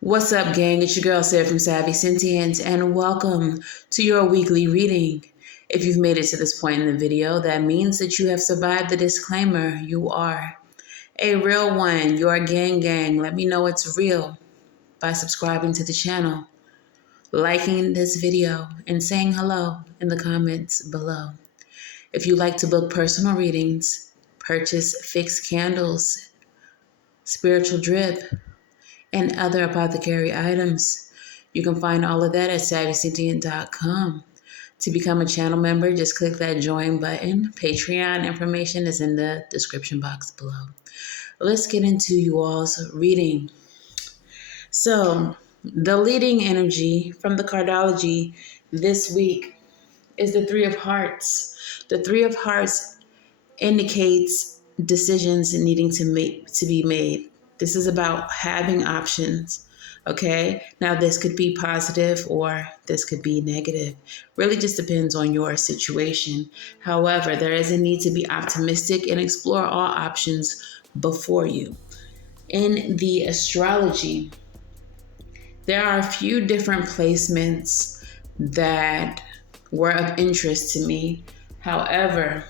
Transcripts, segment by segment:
What's up, gang? It's your girl, Savy from Savy, Sentient, and welcome to your weekly reading. If you've made it to this point in the video, that means that you have survived the disclaimer. You are a real one. You're a gang. Let me know it's real by subscribing to the channel, liking this video, and saying hello in the comments below. If you like to book personal readings, purchase fixed candles, spiritual drip, and other apothecary items, you can find all of that at SavySentient.com. To become a channel member, just click that join button. Patreon information is in the description box below. Let's get into you all's reading. So, the leading energy from the cardology this week is the Three of Hearts. The Three of Hearts indicates decisions needing to be made. This is about having options, okay? Now, this could be positive or this could be negative. Really just depends on your situation. However, there is a need to be optimistic and explore all options before you. In the astrology, there are a few different placements that were of interest to me. However,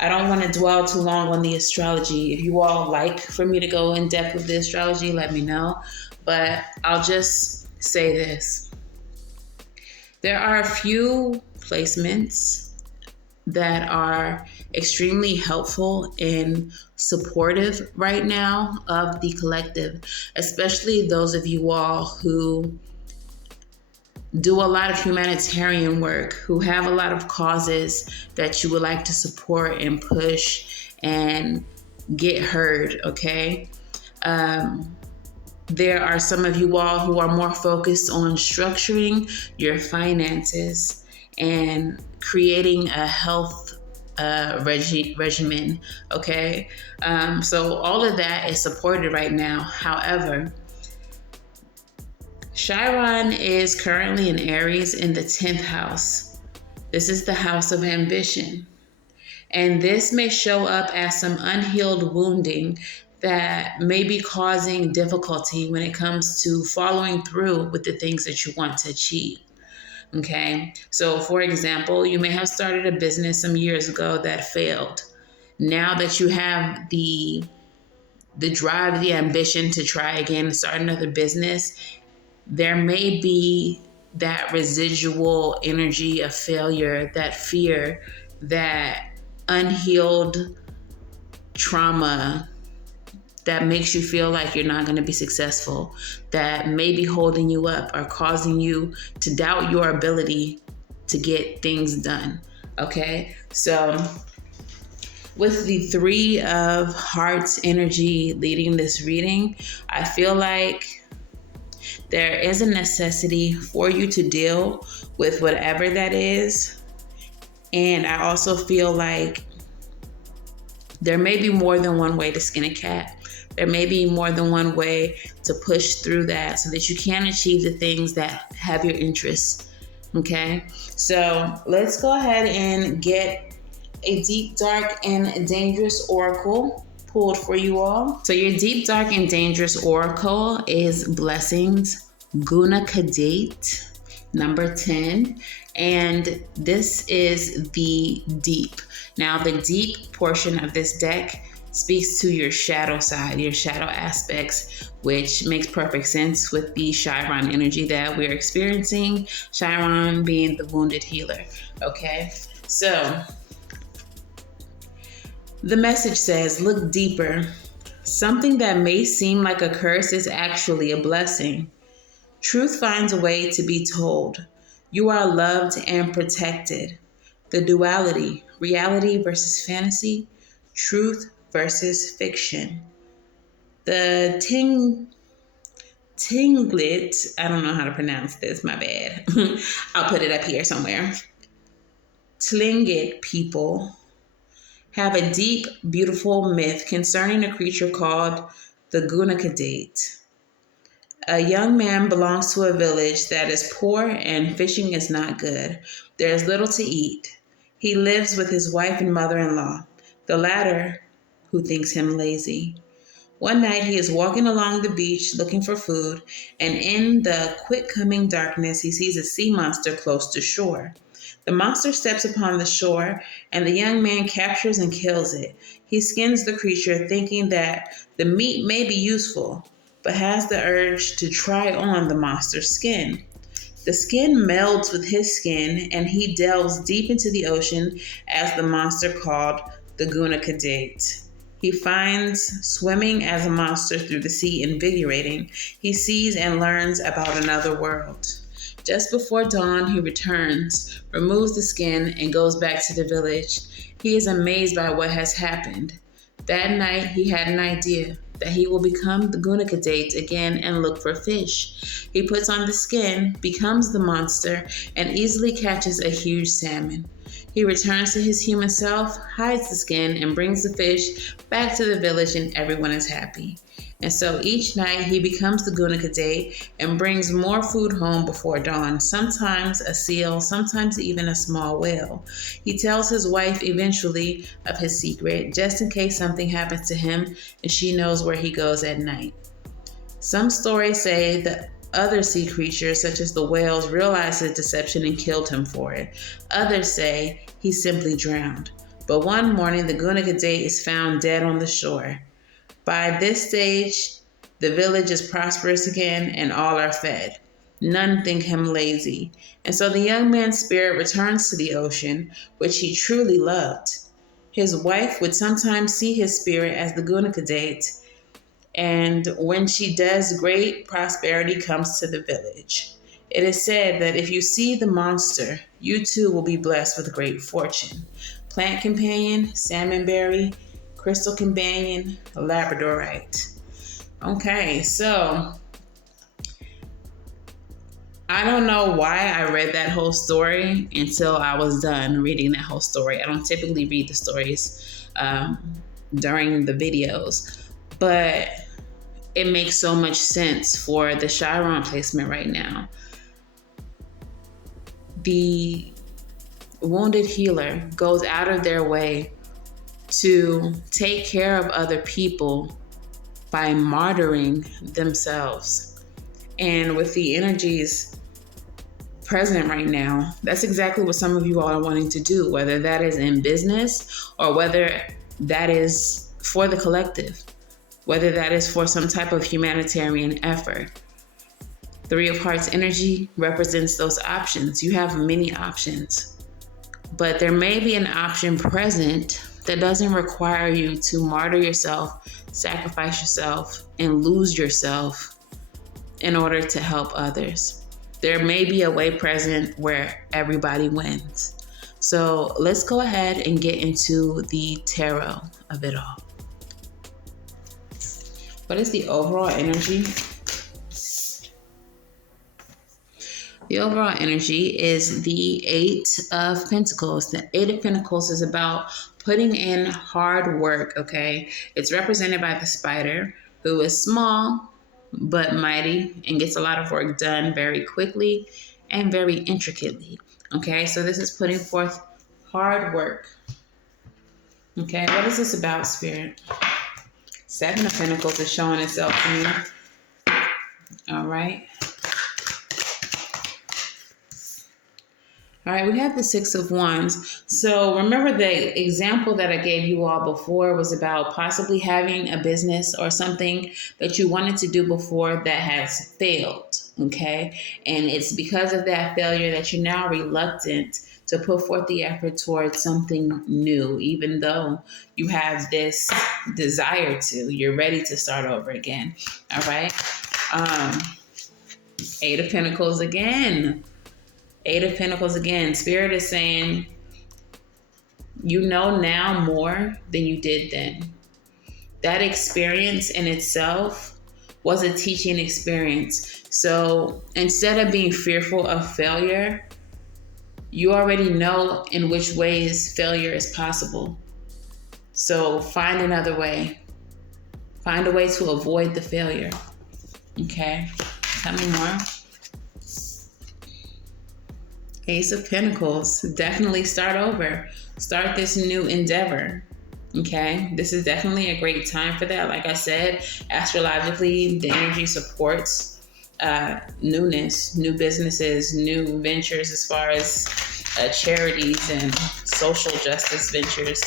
I don't want to dwell too long on the astrology. If you all like for me to go in depth with the astrology, let me know. But I'll just say this. There are a few placements that are extremely helpful and supportive right now of the collective, especially those of you all who do a lot of humanitarian work, who have a lot of causes that you would like to support and push and get heard, okay? There are some of you all who are more focused on structuring your finances and creating a health regimen, okay? So all of that is supported right now. However, Chiron is currently in Aries in the 10th house. This is the house of ambition. And this may show up as some unhealed wounding that may be causing difficulty when it comes to following through with the things that you want to achieve. Okay, so for example, you may have started a business some years ago that failed. Now that you have the drive, the ambition to try again and start another business, there may be that residual energy of failure, that fear, that unhealed trauma that makes you feel like you're not going to be successful, that may be holding you up or causing you to doubt your ability to get things done. Okay, so with the Three of Hearts energy leading this reading, I feel like there is a necessity for you to deal with whatever that is. And I also feel like there may be more than one way to skin a cat. There may be more than one way to push through that so that you can achieve the things that have your interests. Okay, so let's go ahead and get a deep, dark, and dangerous oracle pulled for you all. So your deep, dark, and dangerous oracle is Blessings Guna Kadate, number 10. And this is the deep. Now, the deep portion of this deck speaks to your shadow side, your shadow aspects, which makes perfect sense with the Chiron energy that we're experiencing. Chiron being the wounded healer. Okay, so the message says, look deeper. Something that may seem like a curse is actually a blessing. Truth finds a way to be told. You are loved and protected. The duality, reality versus fantasy, truth versus fiction. The tinglet, I don't know how to pronounce this, my bad. I'll put it up here somewhere. Tlingit people have a deep, beautiful myth concerning a creature called the Guna Kadate. A young man belongs to a village that is poor and fishing is not good. There is little to eat. He lives with his wife and mother-in-law, the latter who thinks him lazy. One night he is walking along the beach looking for food, and in the quick-coming darkness he sees a sea monster close to shore. The monster steps upon the shore, and the young man captures and kills it. He skins the creature, thinking that the meat may be useful, but has the urge to try on the monster's skin. The skin melds with his skin, and he delves deep into the ocean as the monster called the Guna Kadate. He finds swimming as a monster through the sea invigorating. He sees and learns about another world. Just before dawn, he returns, removes the skin, and goes back to the village. He is amazed by what has happened. That night, he had an idea that he will become the Guna Kadate again and look for fish. He puts on the skin, becomes the monster, and easily catches a huge salmon. He returns to his human self, hides the skin, and brings the fish back to the village, and everyone is happy. And so each night he becomes the Guna Kadate and brings more food home before dawn, sometimes a seal, sometimes even a small whale. He tells his wife eventually of his secret, just in case something happens to him and she knows where he goes at night. Some stories say that other sea creatures, such as the whales, realized his deception and killed him for it. Others say he simply drowned. But one morning, the Guna Kadate is found dead on the shore. By this stage, the village is prosperous again and all are fed. None think him lazy. And so the young man's spirit returns to the ocean, which he truly loved. His wife would sometimes see his spirit as the Guna Kadate, and when she does, great prosperity comes to the village. It is said that if you see the monster, you too will be blessed with great fortune. Plant companion, salmonberry, crystal companion, labradorite. Okay, so I don't know why I read that whole story until I was done reading that whole story. I don't typically read the stories during the videos, but it makes so much sense for the Chiron placement right now. The wounded healer goes out of their way to take care of other people by martyring themselves. And with the energies present right now, that's exactly what some of you all are wanting to do, whether that is in business or whether that is for the collective, whether that is for some type of humanitarian effort. Three of Hearts energy represents those options. You have many options, but there may be an option present that doesn't require you to martyr yourself, sacrifice yourself, and lose yourself in order to help others. There may be a way present where everybody wins. So let's go ahead and get into the tarot of it all. What is the overall energy? The overall energy is the Eight of Pentacles. The Eight of Pentacles is about putting in hard work, okay? It's represented by the spider, who is small but mighty and gets a lot of work done very quickly and very intricately, okay? So this is putting forth hard work, okay? What is this about, Spirit? Seven of Pentacles is showing itself to me. All right. All right, we have the Six of Wands. So remember the example that I gave you all before was about possibly having a business or something that you wanted to do before that has failed, okay? And it's because of that failure that you're now reluctant to put forth the effort towards something new, even though you have this desire to. You're ready to start over again, all right? Eight of Pentacles again. Eight of Pentacles again. Spirit is saying, you know now more than you did then. That experience in itself was a teaching experience. So instead of being fearful of failure, you already know in which ways failure is possible. So find another way. Find a way to avoid the failure. Okay, tell me more. Ace of Pentacles. Definitely start over. Start this new endeavor. Okay, this is definitely a great time for that. Like I said, astrologically, the energy supports newness, new businesses, new ventures as far as charities and social justice ventures.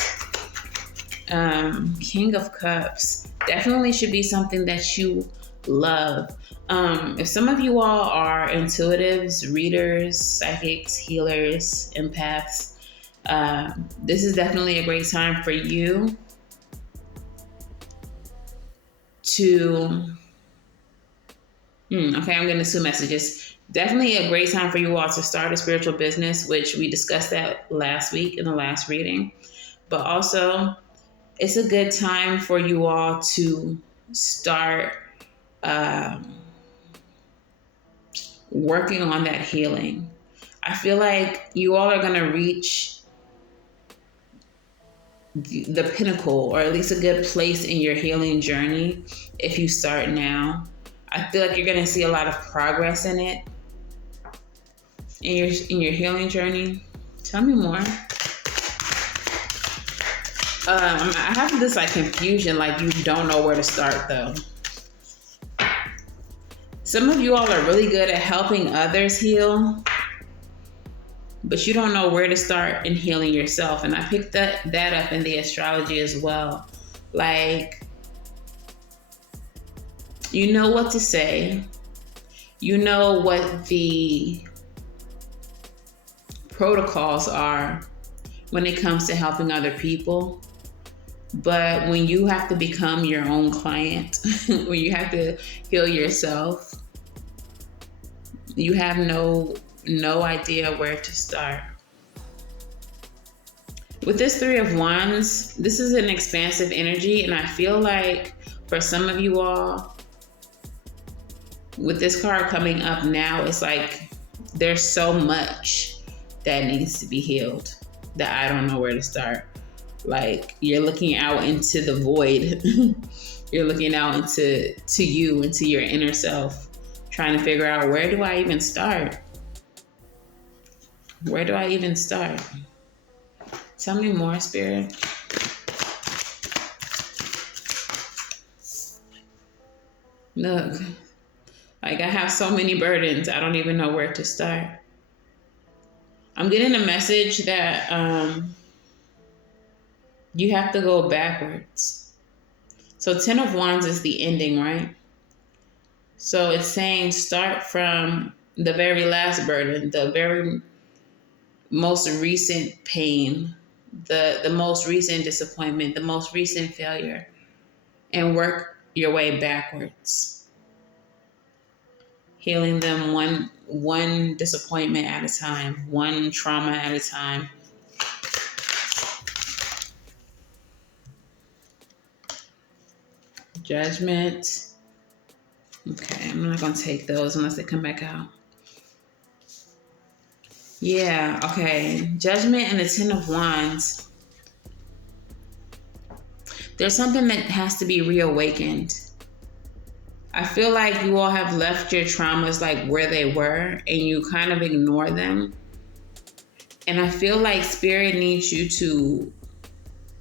King of Cups. Definitely should be something that you love. If some of you all are intuitives, readers, psychics, healers, empaths, this is definitely a great time for you to... okay, I'm getting two messages. Definitely a great time for you all to start a spiritual business, which we discussed that last week in the last reading. But also, it's a good time for you all to start working on that healing. I feel like you all are going to reach the pinnacle, or at least a good place in your healing journey if you start now. I feel like you're going to see a lot of progress in it, in your healing journey. Tell me more. I have this like confusion, like you don't know where to start though. Some of you all are really good at helping others heal, but you don't know where to start in healing yourself. And I picked that up in the astrology as well. Like, you know what to say. You know what the protocols are when it comes to helping other people. But when you have to become your own client, when you have to heal yourself, you have no idea where to start. With this Three of Wands, this is an expansive energy, and I feel like for some of you all, with this card coming up now, it's like there's so much that needs to be healed that I don't know where to start. Like, you're looking out into the void. You're looking out into you, into your inner self, trying to figure out, where do I even start? Where do I even start? Tell me more, Spirit. Look, like, I have so many burdens, I don't even know where to start. I'm getting a message that you have to go backwards. So 10 of Wands is the ending, right? So it's saying start from the very last burden, the very most recent pain, the most recent disappointment, the most recent failure, and work your way backwards. Healing them one disappointment at a time, one trauma at a time. Judgment. Okay, I'm not going to take those unless they come back out. Yeah, okay. Judgment and the 10 of Wands. There's something that has to be reawakened. I feel like you all have left your traumas like where they were and you kind of ignore them. And I feel like Spirit needs you to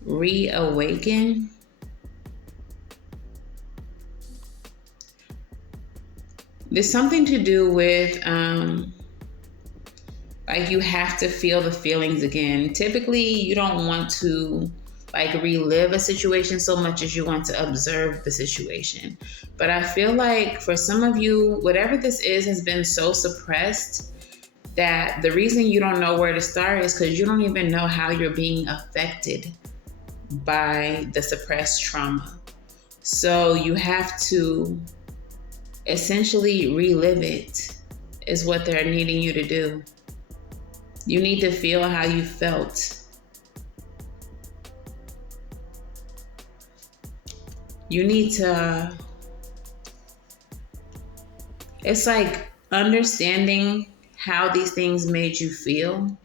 reawaken. There's something to do with, like, you have to feel the feelings again. Typically, you don't want to, like, relive a situation so much as you want to observe the situation. But I feel like for some of you, whatever this is has been so suppressed that the reason you don't know where to start is because you don't even know how you're being affected by the suppressed trauma. So you have to essentially relive it, is what they're needing you to do. You need to feel how you felt. You need to, it's like understanding how these things made you feel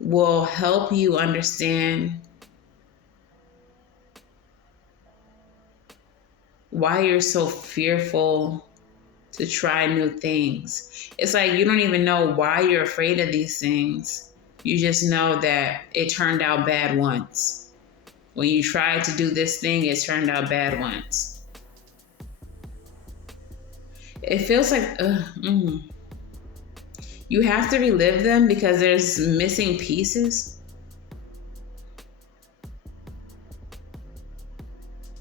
will help you understand why you're so fearful to try new things. It's like you don't even know why you're afraid of these things. You just know that it turned out bad once. When you tried to do this thing, it turned out bad once. It feels like you have to relive them because there's missing pieces.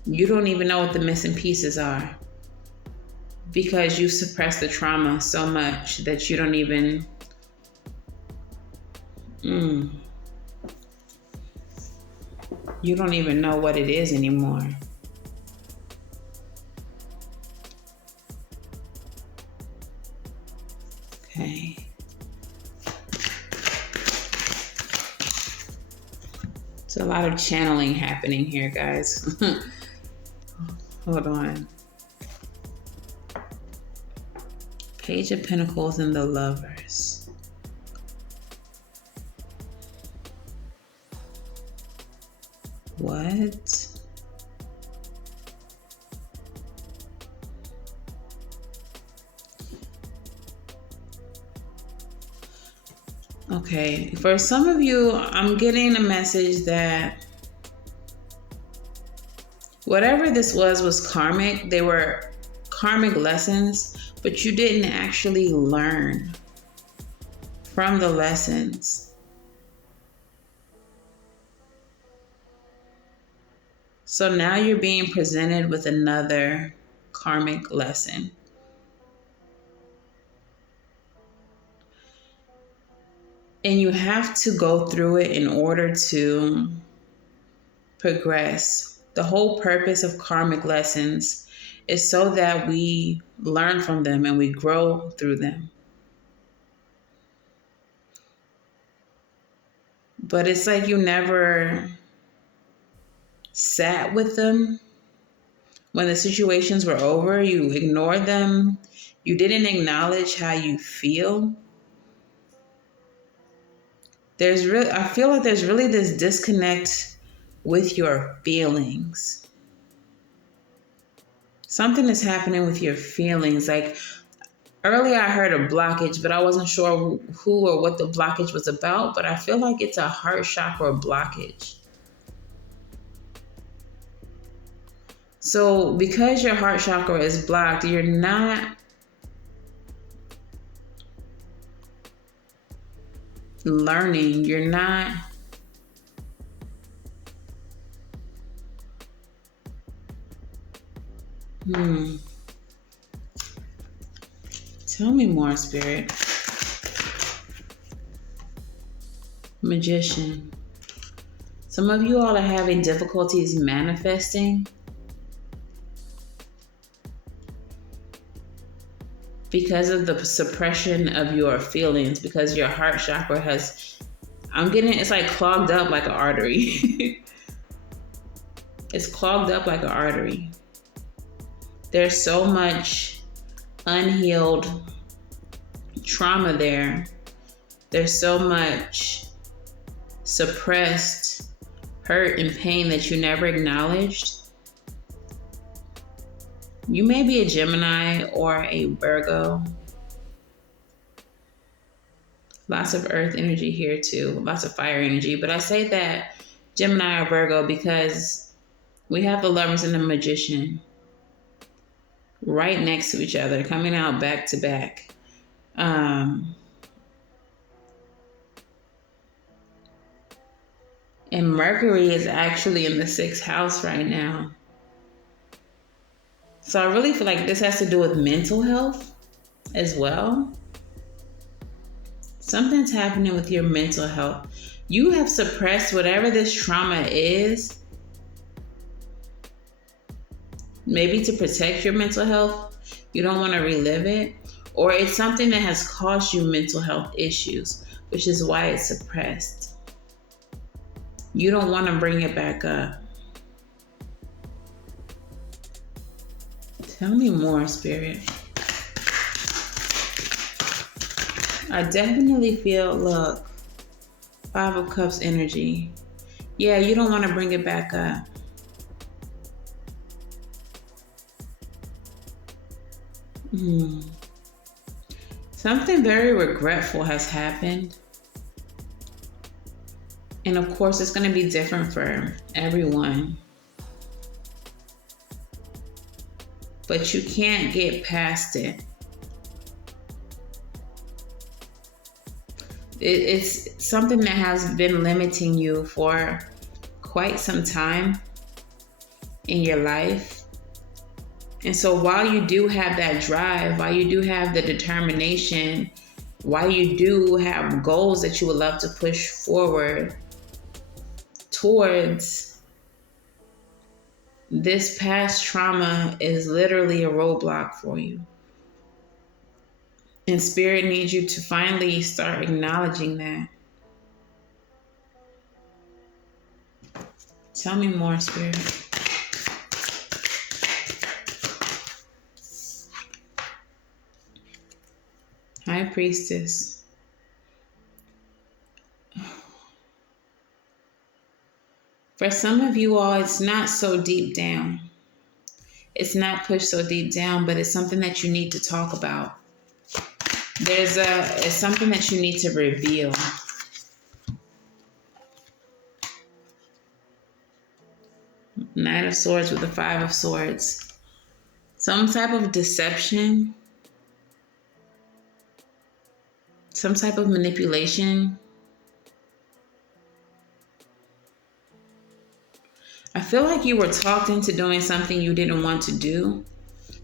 You don't even know what the missing pieces are because you've suppressed the trauma so much that you don't even you don't even know what it is anymore. Okay. There's a lot of channeling happening here, guys. Hold on. Page of Pentacles and the Lovers. What? Okay, for some of you, I'm getting a message that whatever this was karmic. They were karmic lessons, but you didn't actually learn from the lessons. So now you're being presented with another karmic lesson. And you have to go through it in order to progress. The whole purpose of karmic lessons is so that we learn from them and we grow through them. But it's like you never sat with them. When the situations were over, you ignored them. You didn't acknowledge how you feel. I feel like there's really this disconnect with your feelings. Something is happening with your feelings. Like earlier I heard a blockage, but I wasn't sure who or what the blockage was about, but I feel like it's a heart chakra blockage. So because your heart chakra is blocked, you're not learning, you're not Tell me more, Spirit. Magician. Some of you all are having difficulties manifesting because of the suppression of your feelings, because your heart chakra it's like clogged up like an artery. It's clogged up like an artery. There's so much unhealed trauma there. There's so much suppressed hurt and pain that you never acknowledged. You may be a Gemini or a Virgo. Lots of earth energy here too, lots of fire energy. But I say that Gemini or Virgo because we have the Lovers and the Magician right next to each other, coming out back to back. And Mercury is actually in the 6th house right now. So I really feel like this has to do with mental health as well. Something's happening with your mental health. You have suppressed whatever this trauma is, maybe to protect your mental health. You don't want to relive it. Or it's something that has caused you mental health issues, which is why it's suppressed. You don't want to bring it back up. Tell me more, Spirit. I definitely feel, look, 5 of Cups energy. Yeah, you don't want to bring it back up. Hmm. Something very regretful has happened. And of course, it's going to be different for everyone. But you can't get past it. It's something that has been limiting you for quite some time in your life. And so while you do have that drive, while you do have the determination, while you do have goals that you would love to push forward towards, this past trauma is literally a roadblock for you. And Spirit needs you to finally start acknowledging that. Tell me more, Spirit. High Priestess. For some of you all, it's not so deep down. It's not pushed so deep down, but it's something that you need to talk about. It's something that you need to reveal. Knight of Swords with the Five of Swords. Some type of deception. Some type of manipulation. I feel like you were talked into doing something you didn't want to do.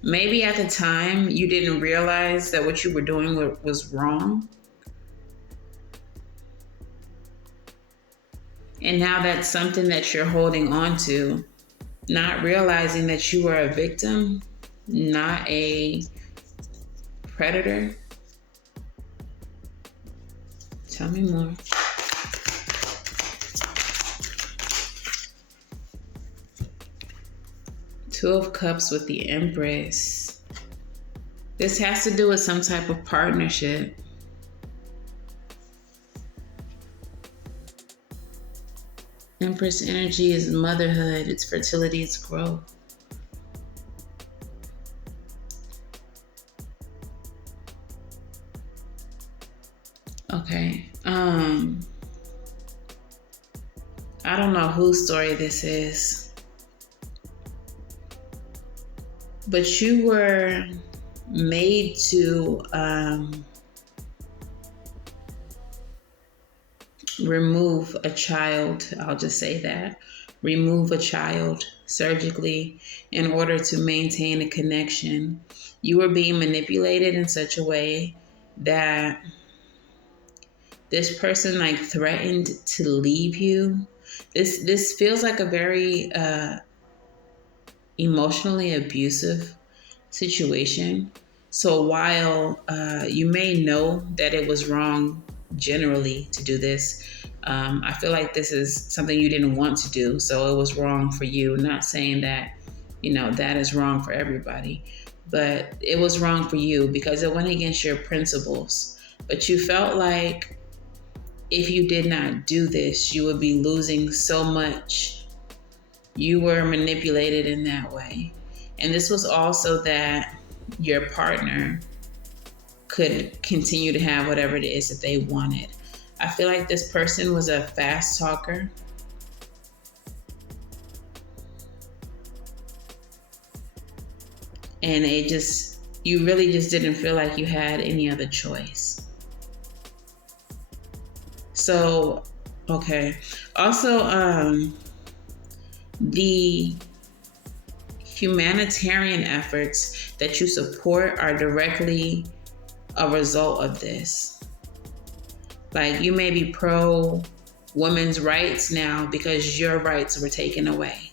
Maybe at the time you didn't realize that what you were doing was wrong. And now that's something that you're holding on to, not realizing that you were a victim, not a predator. Tell me more. Two of Cups with the Empress. This has to do with some type of partnership. Empress energy is motherhood, it's fertility, it's growth. Okay. I don't know whose story this is, but you were made to remove a child. I'll just say that. Remove a child surgically in order to maintain a connection. You were being manipulated in such a way that this person like threatened to leave you. This feels like a very emotionally abusive situation. So while you may know that it was wrong generally to do this, I feel like this is something you didn't want to do, so it was wrong for you. Not saying that, that is wrong for everybody, but it was wrong for you because it went against your principles. But you felt like if you did not do this, you would be losing so much. You were manipulated in that way. And this was also that your partner could continue to have whatever it is that they wanted. I feel like this person was a fast talker. And you really just didn't feel like you had any other choice. So, okay. Also, the humanitarian efforts that you support are directly a result of this. Like, you may be pro women's rights now because your rights were taken away.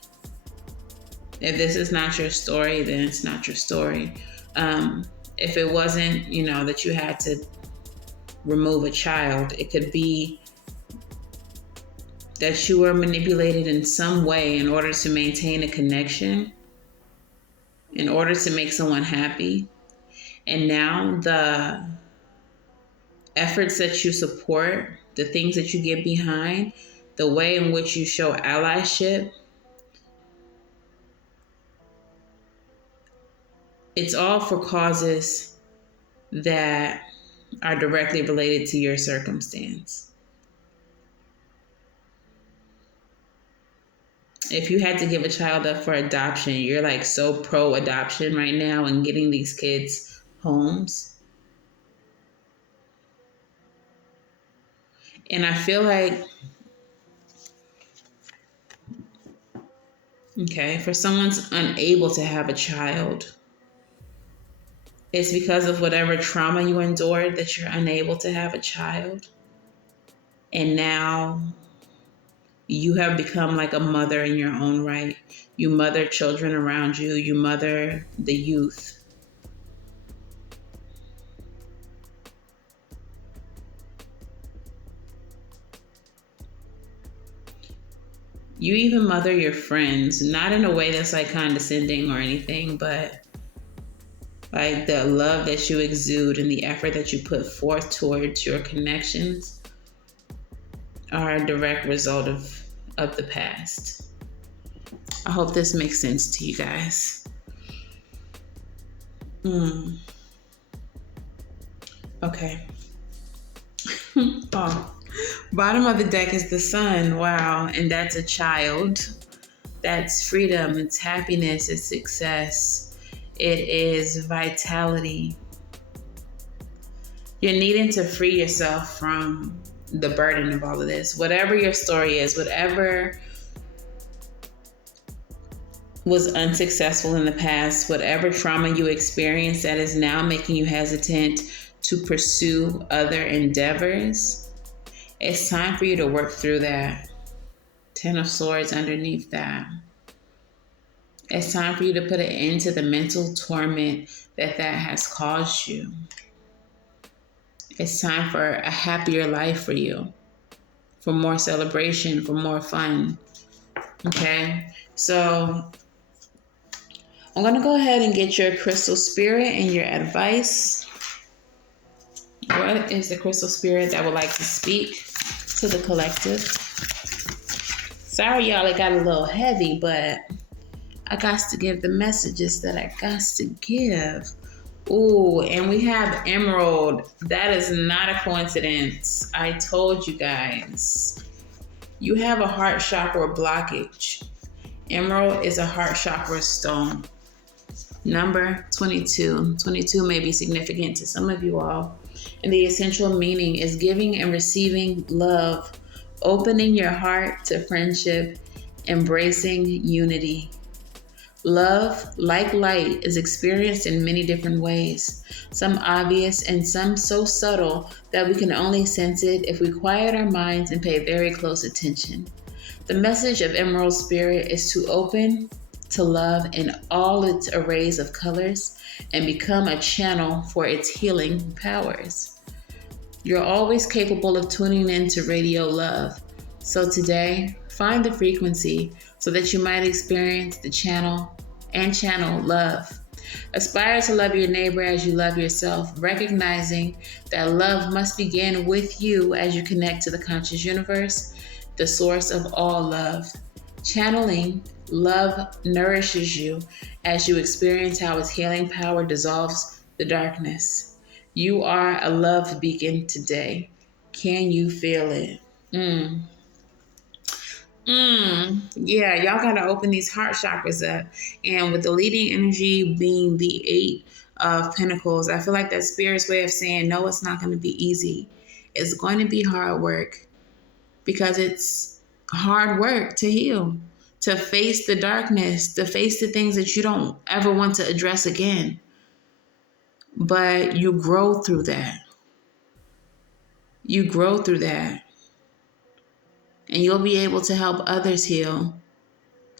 If this is not your story, then it's not your story. If it wasn't, that you had to remove a child, it could be that you were manipulated in some way in order to maintain a connection, in order to make someone happy. And now the efforts that you support, the things that you get behind, the way in which you show allyship, it's all for causes that are directly related to your circumstance. If you had to give a child up for adoption, you're like so pro adoption right now and getting these kids homes. And I feel like, okay, for someone's unable to have a child, it's because of whatever trauma you endured that you're unable to have a child. And now you have become like a mother in your own right. You mother children around you. You mother the youth. You even mother your friends, not in a way that's like condescending or anything, but like the love that you exude and the effort that you put forth towards your connections are a direct result of the past. I hope this makes sense to you guys. Okay. Oh. Bottom of the deck is the sun. Wow. And that's a child. That's freedom. It's happiness. It's success. It is vitality. You're needing to free yourself from the burden of all of this. Whatever your story is, whatever was unsuccessful in the past, whatever trauma you experienced that is now making you hesitant to pursue other endeavors, it's time for you to work through that. 10 of Swords underneath that. It's time for you to put an end to the mental torment that has caused you. It's time for a happier life for you, for more celebration, for more fun. Okay, so I'm going to go ahead and get your crystal spirit and your advice. What is the crystal spirit that would like to speak to the collective? Sorry, y'all, it got a little heavy, but I got to give the messages that I got to give. Ooh, and we have Emerald. That is not a coincidence. I told you guys. You have a heart chakra blockage. Emerald is a heart chakra stone. Number 22. 22 may be significant to some of you all. And the essential meaning is giving and receiving love, opening your heart to friendship, embracing unity. Love, like light, is experienced in many different ways, some obvious and some so subtle that we can only sense it if we quiet our minds and pay very close attention. The message of Emerald Spirit is to open to love in all its arrays of colors and become a channel for its healing powers. You're always capable of tuning into radio love. So today, find the frequency so that you might experience the channel love. Aspire to love your neighbor as you love yourself, recognizing that love must begin with you as you connect to the conscious universe, the source of all love. Channeling love nourishes you as you experience how its healing power dissolves the darkness. You are a love beacon today. Can you feel it? Yeah, y'all gotta open these heart chakras up. And with the leading energy being the 8 of Pentacles, I feel like that Spirit's way of saying, no, it's not going to be easy. It's going to be hard work, because it's hard work to heal, to face the darkness, to face the things that you don't ever want to address again. But you grow through that. You grow through that. And you'll be able to help others heal.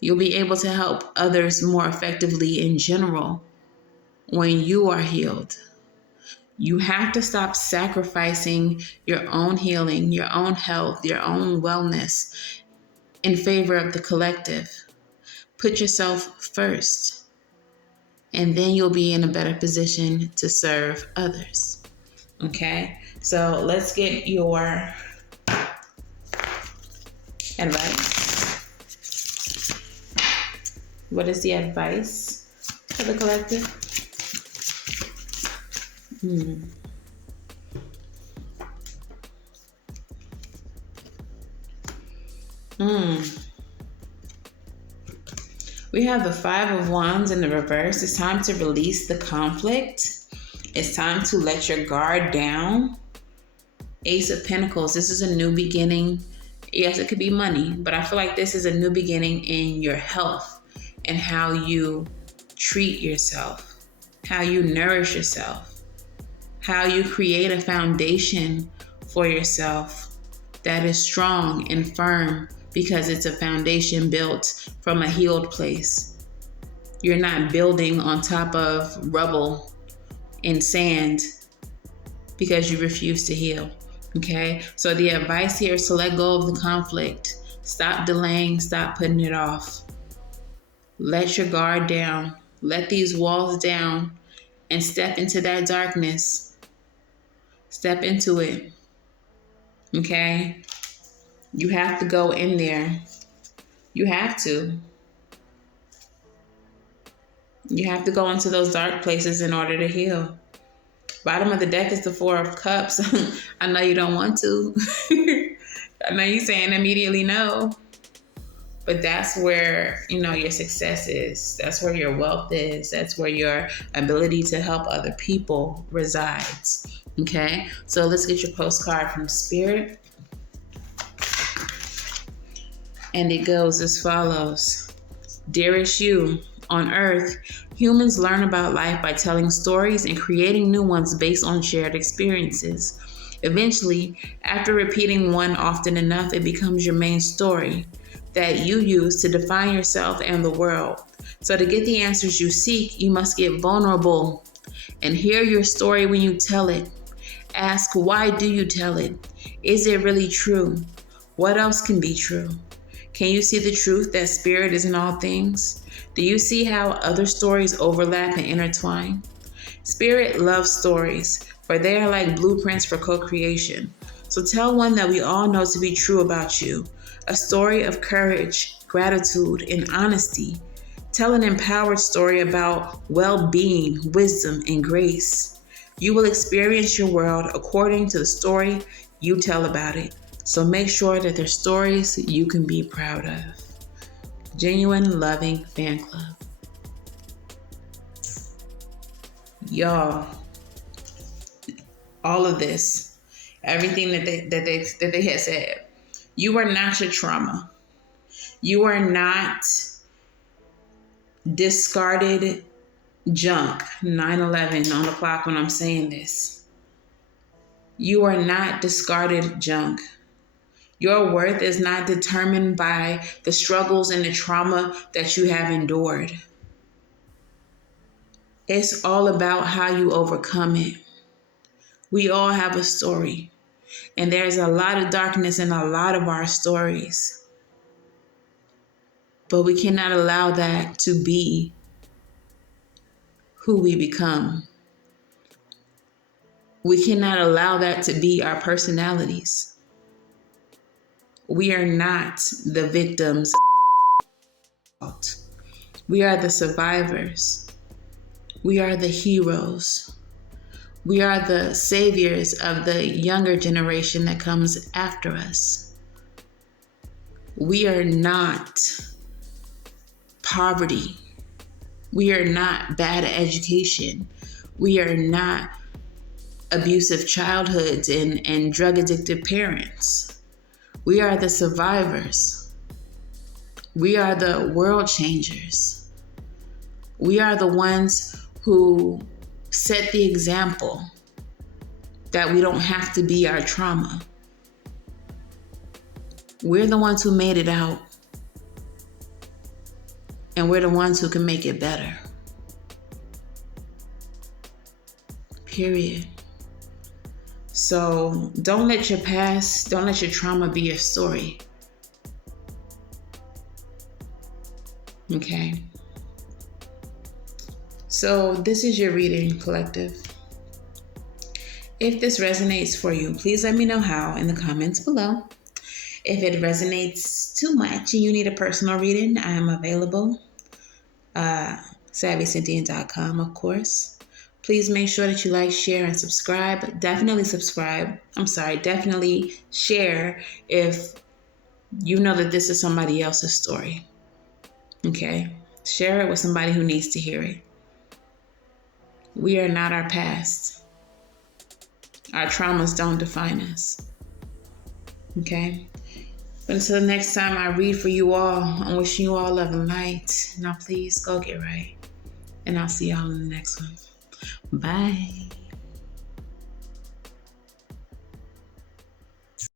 You'll be able to help others more effectively in general when you are healed. You have to stop sacrificing your own healing, your own health, your own wellness in favor of the collective. Put yourself first, and then you'll be in a better position to serve others. Okay? So let's get your advice. What is the advice for the collective? Hmm. Hmm. We have the Five of Wands in the reverse. It's time to release the conflict. It's time to let your guard down. Ace of Pentacles. This is a new beginning. Yes, it could be money, but I feel like this is a new beginning in your health and how you treat yourself, how you nourish yourself, how you create a foundation for yourself that is strong and firm because it's a foundation built from a healed place. You're not building on top of rubble and sand because you refuse to heal. Okay, so the advice here is to let go of the conflict. Stop delaying, stop putting it off. Let your guard down, let these walls down, and step into that darkness. Step into it. Okay, you have to go in there. You have to. You have to go into those dark places in order to heal. Bottom of the deck is the Four of Cups. I know you don't want to. I know you're saying immediately no. But that's where, your success is. That's where your wealth is. That's where your ability to help other people resides. Okay? So let's get your postcard from Spirit. And it goes as follows. Dearest you, on Earth, humans learn about life by telling stories and creating new ones based on shared experiences. Eventually, after repeating one often enough, it becomes your main story that you use to define yourself and the world. So to get the answers you seek, you must get vulnerable and hear your story when you tell it. Ask, why do you tell it? Is it really true? What else can be true? Can you see the truth that spirit is in all things? Do you see how other stories overlap and intertwine? Spirit loves stories, for they are like blueprints for co-creation. So tell one that we all know to be true about you. A story of courage, gratitude, and honesty. Tell an empowered story about well-being, wisdom, and grace. You will experience your world according to the story you tell about it. So make sure that they're stories you can be proud of. Genuine Loving Fan Club. Y'all, all of this, everything that they had said, you are not your trauma. You are not discarded junk. 9/11 on the clock when I'm saying this. You are not discarded junk. Your worth is not determined by the struggles and the trauma that you have endured. It's all about how you overcome it. We all have a story, and there's a lot of darkness in a lot of our stories. But we cannot allow that to be who we become. We cannot allow that to be our personalities. We are not the victims. We are the survivors. We are the heroes. We are the saviors of the younger generation that comes after us. We are not poverty. We are not bad education. We are not abusive childhoods and drug addicted parents. We are the survivors. We are the world changers. We are the ones who set the example that we don't have to be our trauma. We're the ones who made it out. And we're the ones who can make it better. Period. So don't let your past, don't let your trauma be your story. Okay? So this is your reading, collective. If this resonates for you, please let me know how in the comments below. If it resonates too much and you need a personal reading, I am available. SavySentient.com, of course. Please make sure that you like, share, and subscribe. Definitely subscribe. Definitely share if you know that this is somebody else's story. Okay? Share it with somebody who needs to hear it. We are not our past. Our traumas don't define us. Okay? But until the next time I read for you all, I'm wishing you all love and light. Now please go get right. And I'll see y'all in the next one. Bye.